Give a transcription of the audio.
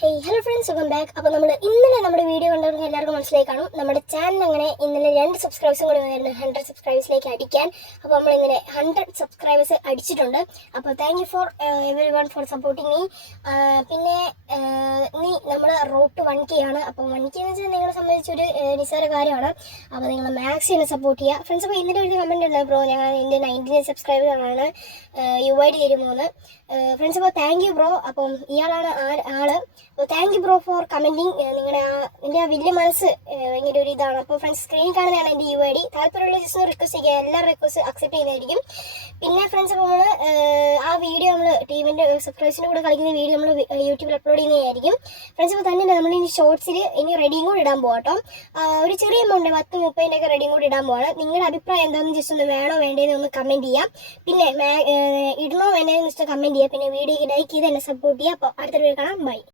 Hello friends, welcome back. അപ്പോൾ നമ്മൾ ഇന്നലെ നമ്മുടെ വീഡിയോ കണ്ടവർക്ക് എല്ലാവർക്കും മനസ്സിലായി കാണും. നമ്മുടെ ചാനൽ അങ്ങനെ ഇന്നലെ 2 സബ്സ്ക്രൈബേഴ്സും കൂടി വന്നിരുന്നു 100 സബ്സ്ക്രൈബേഴ്സിലേക്ക് അടിക്കാൻ. അപ്പോൾ നമ്മൾ ഇന്നലെ 100 സബ്സ്ക്രൈബേഴ്സ് അടിച്ചിട്ടുണ്ട്. അപ്പോൾ thank you for every one four supporting me. പിന്നെ ഇനി നമ്മൾ റോഡ് ടു 1K ആണ്. അപ്പോൾ 1K എന്ന് വെച്ചാൽ നിങ്ങളെ സംബന്ധിച്ചൊരു നിസ്സാര കാര്യമാണ്. അപ്പോൾ നിങ്ങൾ മാക്സിമം സപ്പോർട്ട് ചെയ്യുക ഫ്രണ്ട്സ്. അപ്പോൾ ഇന്നലെ ഒരു കമൻറ്റ് ഉണ്ട്, ബ്രോ ഞങ്ങൾ എൻ്റെ 99 സബ്സ്ക്രൈബറാണ് UID തരുമോന്ന് ഫ്രണ്ട്സ്. അപ്പോൾ താങ്ക് യു ബ്രോ. അപ്പം ഇയാളാണ് ആള്. അപ്പോൾ thank you bro four commenting. നിങ്ങളുടെ എൻ്റെ ആ വലിയ മനസ്സ് ഭയങ്കര ഒരു ഇതാണ്. അപ്പോൾ ഫ്രണ്ട്സ്, സ്ക്രീനിൽ കാണുന്നതാണ് എൻ്റെ UID. താല്പര്യമുള്ള ജസ്റ്റ് ഒന്ന് റിക്വസ്റ്റ് ചെയ്യുക, എല്ലാ റിക്വസ്റ്റ് അക്സെപ്റ്റ് ചെയ്യുന്നതായിരിക്കും. പിന്നെ ഫ്രണ്ട്സ്, അപ്പോൾ നമ്മൾ ആ വീഡിയോ നമ്മൾ ടീമിൻ്റെ സബ്സ്ക്രൈബേഴ്സിൻ്റെ കൂടെ കളിക്കുന്ന വീഡിയോ നമ്മൾ യൂട്യൂബിൽ അപ്ലോഡ് ചെയ്യുന്നതായിരിക്കും ഫ്രണ്ട്സ്. അപ്പോൾ തന്നെ നമ്മൾ ഇനി ഷോർട്സിൽ ഇനി റെഡിയും കൂടി ഇടാൻ പോകാം കേട്ടോ. ഒരു ചെറിയ എമൗണ്ട് 10-30 ഒക്കെ റെഡിയും കൂടി ഇടാൻ പോവാണ്. നിങ്ങളുടെ അഭിപ്രായം എന്താണെന്ന് ജസ്റ്റ് ഒന്ന് വേണോ വേണ്ടതെന്ന് ഒന്ന് കമൻറ്റ് ചെയ്യാം. പിന്നെ ഇടണോ വേണ്ടതെന്ന് ജസ്റ്റ് കമൻറ്റ് ചെയ്യുക. പിന്നെ വീഡിയോ ലൈക്ക് ചെയ്ത് എന്നെ സപ്പോർട്ട് ചെയ്യുക. അപ്പോൾ അടുത്തൊരു വീഡിയോ കാണാം. ബൈ.